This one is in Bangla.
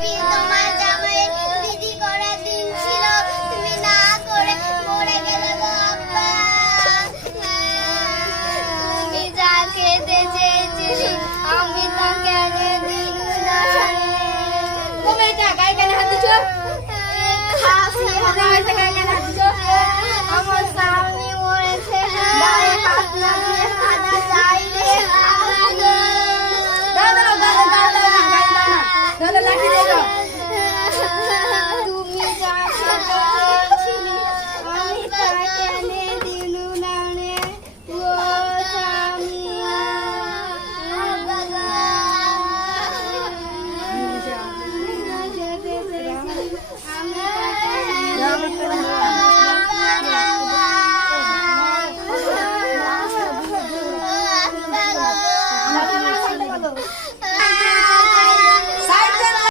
তোমার জামাইয়ের দিদি করার দিন ছিল, তুমি না করে মরে গেলে গো আব্বা। তুমি যা খেতে চেয়েছিলে আমি তা কেন দিলাম? তুমি এটা গায়ে কেন হাত দিছো? আমার স্বামী মরেছে, গায়ে হাত না দিয়ে কাঁদা যায় রে।